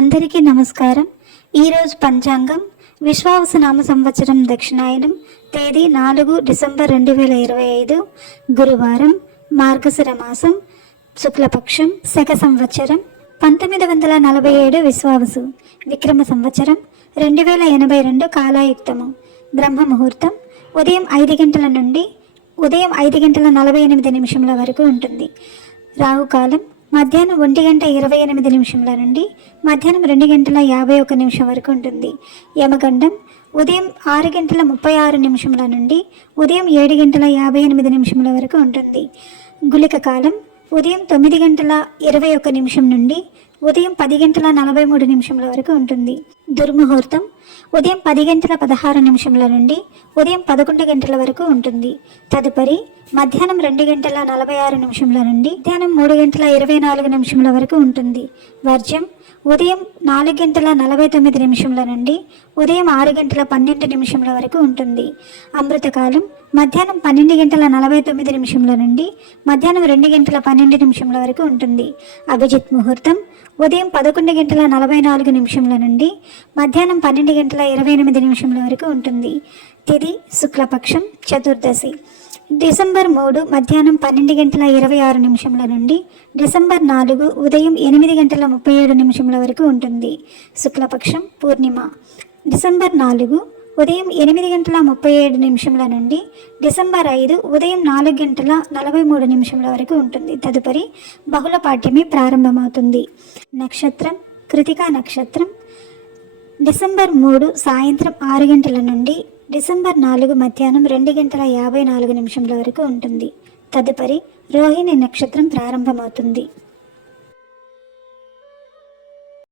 అందరికీ నమస్కారం. ఈరోజు పంచాంగం విశ్వావసు నామ సంవత్సరం దక్షిణాయనం, తేదీ 4 డిసెంబర్ 2025, గురువారం, మార్గశిర మాసం, శుక్లపక్షం, శక సంవత్సరం 1947 విశ్వావసు, విక్రమ సంవత్సరం 2082 కాలాయుక్తము. బ్రహ్మ ముహూర్తం ఉదయం 5 గంటల నుండి ఉదయం 5 గంటల 48 నిమిషముల వరకు ఉంటుంది. రాహుకాలం మధ్యాహ్నం 1 గంట 28 నిమిషముల నుండి మధ్యాహ్నం 2 గంటల 51 నిమిషం వరకు ఉంటుంది. యమగండం ఉదయం 6 గంటల 36 నిమిషముల నుండి ఉదయం 7 గంటల 58 నిమిషముల వరకు ఉంటుంది. గుళిక కాలం ఉదయం 9 గంటల 21 నిమిషం నుండి ఉదయం 10 గంటల 43 నిమిషముల వరకు ఉంటుంది. దుర్ముహూర్తం ఉదయం 10 గంటల 16 నిమిషముల నుండి ఉదయం 11 గంటల వరకు ఉంటుంది. తదుపరి మధ్యాహ్నం 2 గంటల 46 నిమిషముల నుండి మధ్యాహ్నం 3 గంటల 24 నిమిషముల వరకు ఉంటుంది. వర్జ్యం ఉదయం 4 గంటల 49 నిమిషముల నుండి ఉదయం 6 గంటల 12 నిమిషముల వరకు ఉంటుంది. అమృతకాలం మధ్యాహ్నం 12 గంటల 49 నిమిషముల నుండి మధ్యాహ్నం 2 గంటల 12 నిమిషముల వరకు ఉంటుంది. అభిజిత్ ముహూర్తం ఉదయం 11 గంటల 44 నిమిషముల నుండి మధ్యాహ్నం 12 గంటల 28 నిమిషముల వరకు ఉంటుంది. తిథి శుక్లపక్షం, చతుర్దశి. డిసెంబర్ 3 మధ్యాహ్నం 12 గంటల 26 నిమిషముల నుండి డిసెంబర్ 4 ఉదయం 8 గంటల 37 నిమిషముల వరకు ఉంటుంది. శుక్లపక్షం, పూర్ణిమ. డిసెంబర్ 4 ఉదయం 8 గంటల 37 నిమిషముల నుండి డిసెంబర్ 5 ఉదయం 4 గంటల 43 నిమిషముల వరకు ఉంటుంది. తదుపరి బహుళ పాఠ్యమి ప్రారంభమవుతుంది. నక్షత్రం కృతికా నక్షత్రం. డిసెంబర్ 3 సాయంత్రం 6 గంటల నుండి డిసెంబర్ 4 మధ్యాహ్నం 2 గంటల 54 నిమిషముల వరకు ఉంటుంది. తదుపరి రోహిణి నక్షత్రం ప్రారంభమవుతుంది.